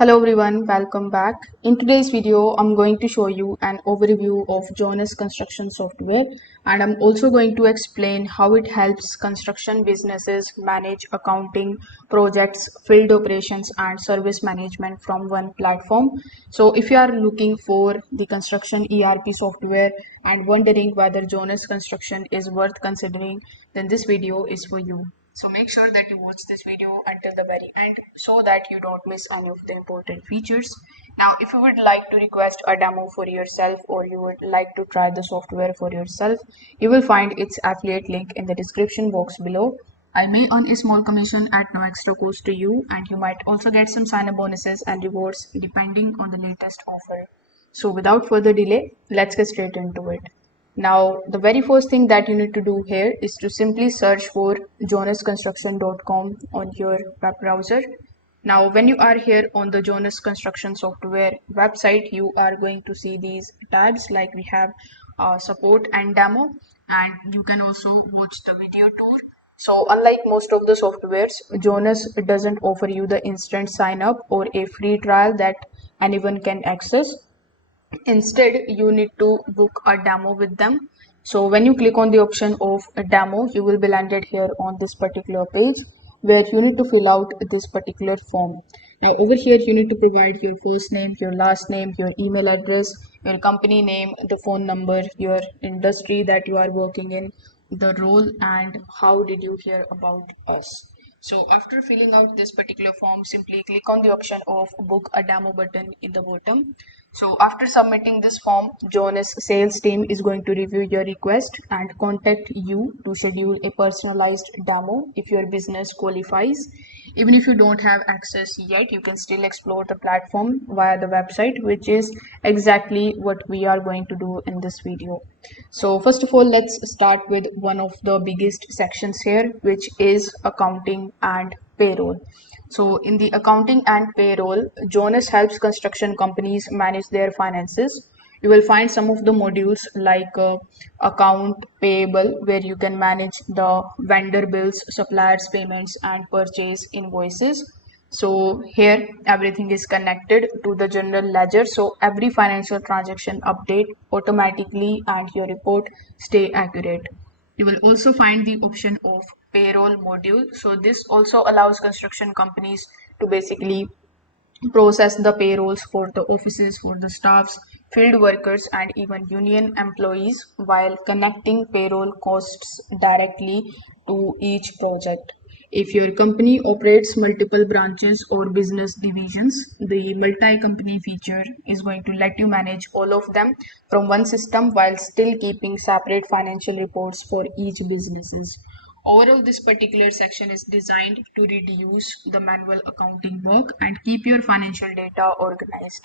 Hello everyone, welcome back. In today's video, I'm going to show you an overview of Jonas Construction Software, and I'm also going to explain how it helps construction businesses manage accounting, projects, field operations and service management from one platform. So if you are looking for the construction ERP software and wondering whether Jonas Construction is worth considering, then this video is for you. So make sure that you watch this video until the very end so that you don't miss any of the important features. Now, if you would like to request a demo for yourself or you would like to try the software for yourself, you will find its affiliate link in the description box below. I may earn a small commission at no extra cost to you, and you might also get some sign-up bonuses and rewards depending on the latest offer. So without further delay, let's get straight into it. Now, the very first thing that you need to do here is to simply search for jonasconstruction.com on your web browser. Now, when you are here on the Jonas Construction Software website, you are going to see these tabs like we have support and demo, and you can also watch the video tour. So, unlike most of the softwares, Jonas doesn't offer you the instant sign up or a free trial that anyone can access. Instead, you need to book a demo with them. So when you click on the option of a demo, you will be landed here on this particular page where you need to fill out this particular form. Now over here, you need to provide your first name, your last name, your email address, your company name, the phone number, your industry that you are working in, the role, and how did you hear about us. So after filling out this particular form, simply click on the option of book a demo button in the bottom. So after submitting this form, Jonas sales team is going to review your request and contact you to schedule a personalized demo if your business qualifies. Even if you don't have access yet, you can still explore the platform via the website, which is exactly what we are going to do in this video. So first of all, let's start with one of the biggest sections here, which is accounting and payroll. So in the accounting and payroll, Jonas helps construction companies manage their finances. You will find some of the modules like account payable, where you can manage the vendor bills, suppliers payments and purchase invoices. So here everything is connected to the general ledger, so every financial transaction update automatically and your report stay accurate. You will also find the option of payroll module. So this also allows construction companies to basically process the payrolls for the offices, for the staffs, field workers, and even union employees while connecting payroll costs directly to each project. If your company operates multiple branches or business divisions, the multi-company feature is going to let you manage all of them from one system while still keeping separate financial reports for each businesses. Overall, this particular section is designed to reduce the manual accounting work and keep your financial data organized.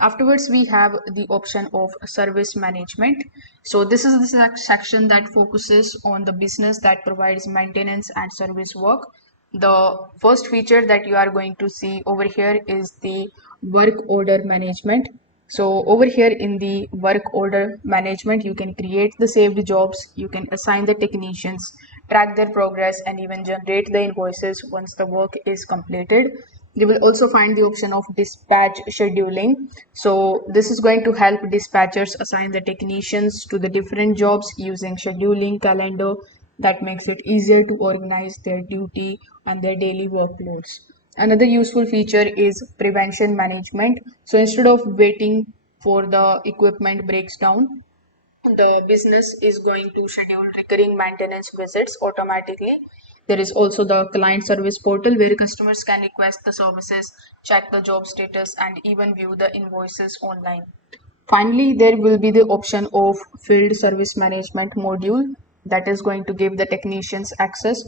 Afterwards, we have the option of service management. So this is the section that focuses on the business that provides maintenance and service work. The first feature that you are going to see over here is the work order management. So over here in the work order management, you can create the saved jobs, you can assign the technicians, track their progress, and even generate the invoices once the work is completed. You will also find the option of dispatch scheduling. So this is going to help dispatchers assign the technicians to the different jobs using scheduling calendar that makes it easier to organize their duty and their daily workloads. Another useful feature is prevention management. So instead of waiting for the equipment breaks down, the business is going to schedule recurring maintenance visits automatically. There is also the client service portal where customers can request the services, check the job status, and even view the invoices online. Finally, there will be the option of field service management module that is going to give the technicians access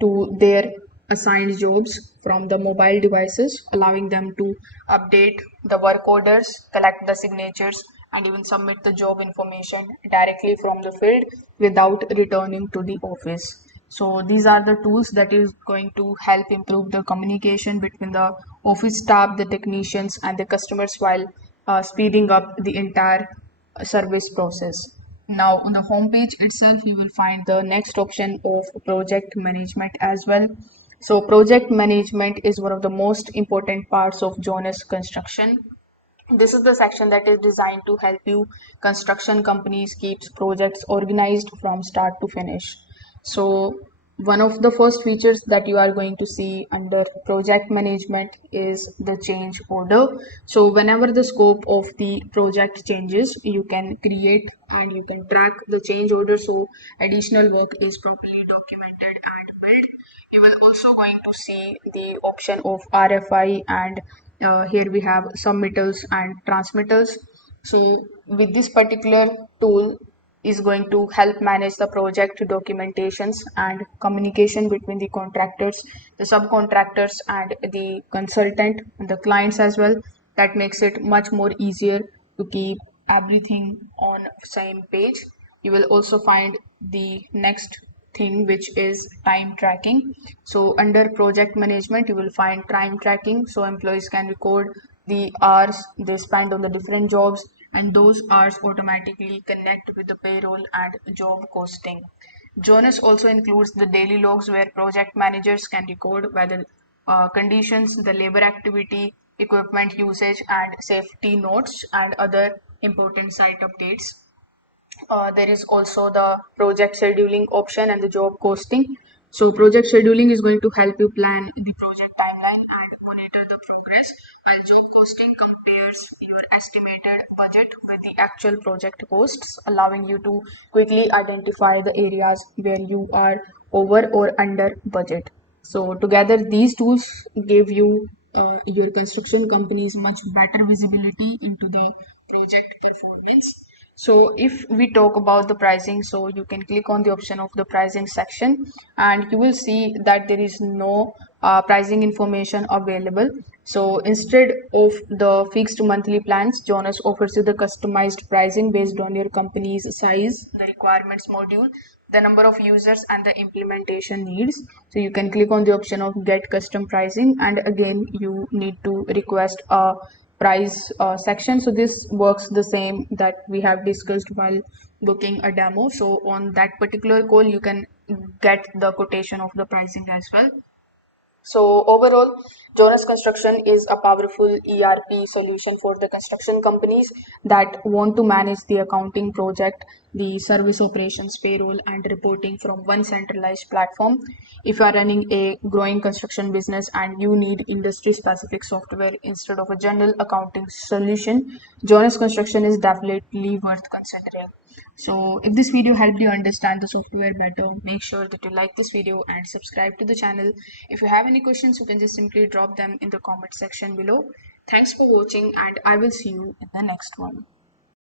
to their assigned jobs from the mobile devices, allowing them to update the work orders, collect the signatures, and even submit the job information directly from the field without returning to the office. So these are the tools that is going to help improve the communication between the office staff, the technicians, and the customers while speeding up the entire service process. Now on the home page itself, you will find the next option of project management as well. So project management is one of the most important parts of Jonas Construction. This is the section that is designed to help you construction companies keeps projects organized from start to finish. So one of the first features that you are going to see under project management is the change order. So whenever the scope of the project changes, you can create and you can track the change order, so additional work is properly documented and billed. You will also going to see the option of RFI, and here we have submittals and transmittals. So with this particular tool is going to help manage the project documentations and communication between the contractors, the subcontractors, and the consultant and the clients as well. That makes it much more easier to keep everything on same page. You will also find the next thing, which is time tracking. So under project management you will find time tracking, so employees can record the hours they spend on the different jobs, and those hours automatically connect with the payroll and job costing. Jonas also includes the daily logs where project managers can record weather conditions, the labor activity, equipment usage, and safety notes and other important site updates. There is also the project scheduling option and the job costing. So project scheduling is going to help you plan the project timeline and monitor the progress, while job costing compares your estimated budget with the actual project costs, allowing you to quickly identify the areas where you are over or under budget. So together these tools give you your construction companies much better visibility into the project performance. So if we talk about the pricing, so you can click on the option of the pricing section, and you will see that there is no pricing information available. So instead of the fixed monthly plans, Jonas offers you the customized pricing based on your company's size, the requirements module, the number of users, and the implementation needs. So you can click on the option of get custom pricing, and again you need to request a price section. So this works the same that we have discussed while booking a demo. So on that particular call you can get the quotation of the pricing as well. So overall, Jonas Construction is a powerful ERP solution for the construction companies that want to manage the accounting project, the service operations, payroll, and reporting from one centralized platform. If you are running a growing construction business and you need industry-specific software instead of a general accounting solution, Jonas Construction is definitely worth considering. So if this video helped you understand the software better, make sure that you like this video and subscribe to the channel. If you have any questions, you can just simply drop them in the comment section below. Thanks for watching, and I will see you in the next one.